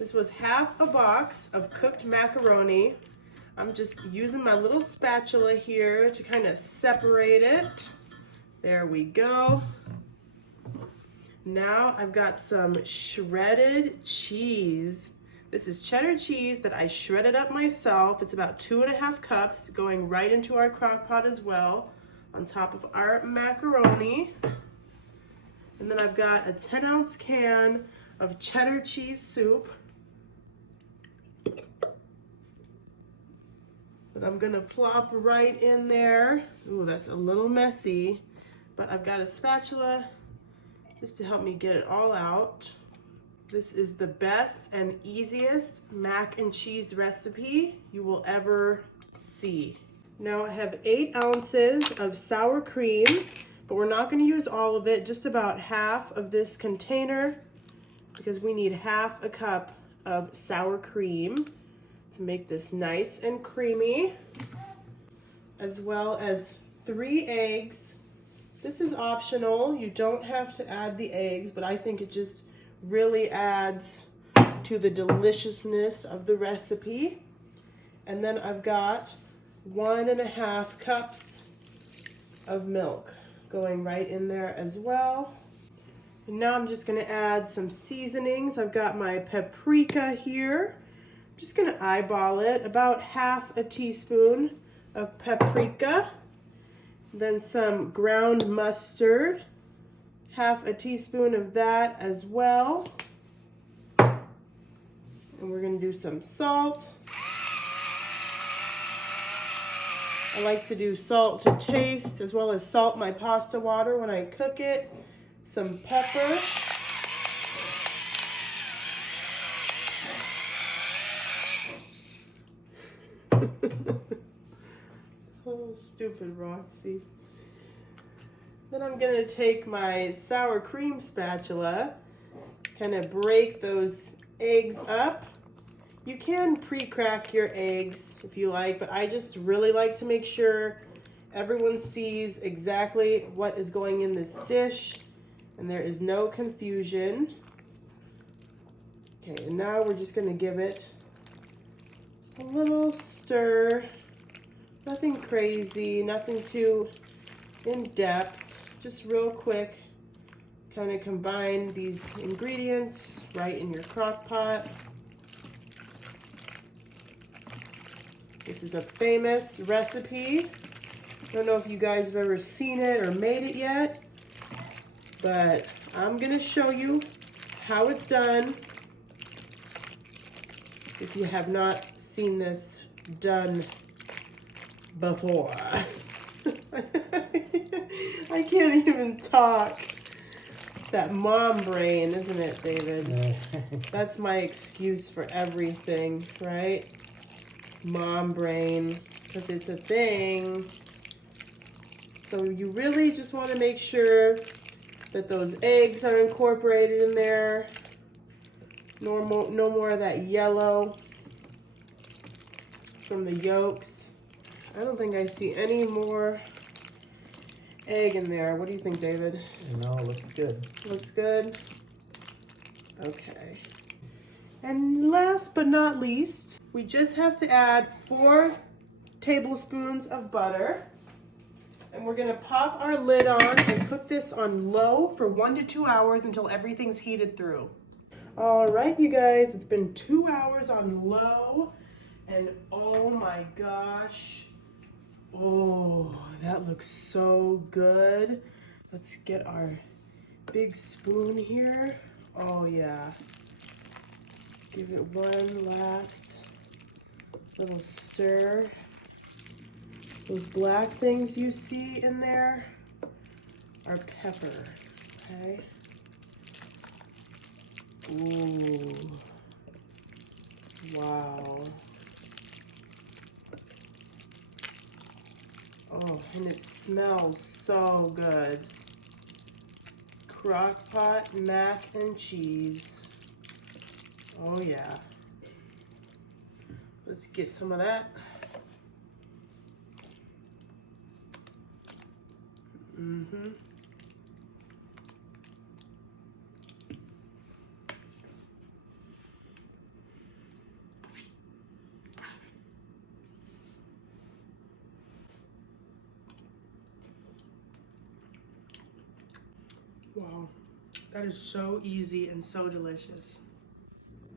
This was half a box of cooked macaroni. I'm just using my little spatula here to kind of separate it. There we go. Now I've got some shredded cheese. This is cheddar cheese that I shredded up myself. It's about 2.5 cups going right into our crock pot as well, on top of our macaroni. And then I've got a 10-ounce can of cheddar cheese soup that I'm gonna plop right in there. Ooh, that's a little messy, but I've got a spatula just to help me get it all out. This is the best and easiest mac and cheese recipe you will ever see. Now I have 8 ounces of sour cream, but we're not gonna use all of it, just about half of this container, because we need half a cup of sour cream to make this nice and creamy, as well as 3 eggs. This is optional. You don't have to add the eggs, but I think it just really adds to the deliciousness of the recipe. And then I've got 1.5 cups of milk going right in there as well. And now I'm just gonna add some seasonings. I've got my paprika here. I'm just gonna eyeball it, about half a teaspoon of paprika. Then some ground mustard, half a teaspoon of that as well. And we're gonna do some salt. I like to do salt to taste, as well as salt my pasta water when I cook it. Some pepper. Oh, stupid Roxy. Then I'm gonna take my sour cream spatula, kind of break those eggs up. You can pre-crack your eggs if you like, but I just really like to make sure everyone sees exactly what is going in this dish and there is no confusion. Okay, and now we're just gonna give it a little stir. Nothing crazy, nothing too in depth, just real quick. Kind of combine these ingredients right in your crock pot. This is a famous recipe. I don't know if you guys have ever seen it or made it yet, but I'm gonna show you how it's done if you have not seen this done before. I can't even talk. It's that mom brain, isn't it, David? That's my excuse for everything, right? Mom brain, because it's a thing. So you really just want to make sure that those eggs are incorporated in there. No more of that yellow from the yolks. I don't think I see any more egg in there. What do you think, David? No, it looks good. Looks good? Okay. And last but not least, we just have to add 4 tablespoons of butter. And we're gonna pop our lid on and cook this on low for 1 to 2 hours until everything's heated through. All right, you guys, it's been 2 hours on low, and oh my gosh. Oh, that looks so good. Let's get our big spoon here. Oh yeah. Give it one last little stir. Those black things you see in there are pepper, okay? Ooh, wow. Oh, and it smells so good. Crock-pot mac and cheese. Oh yeah. Let's get some of that. Mm-hmm. Wow, that is so easy and so delicious.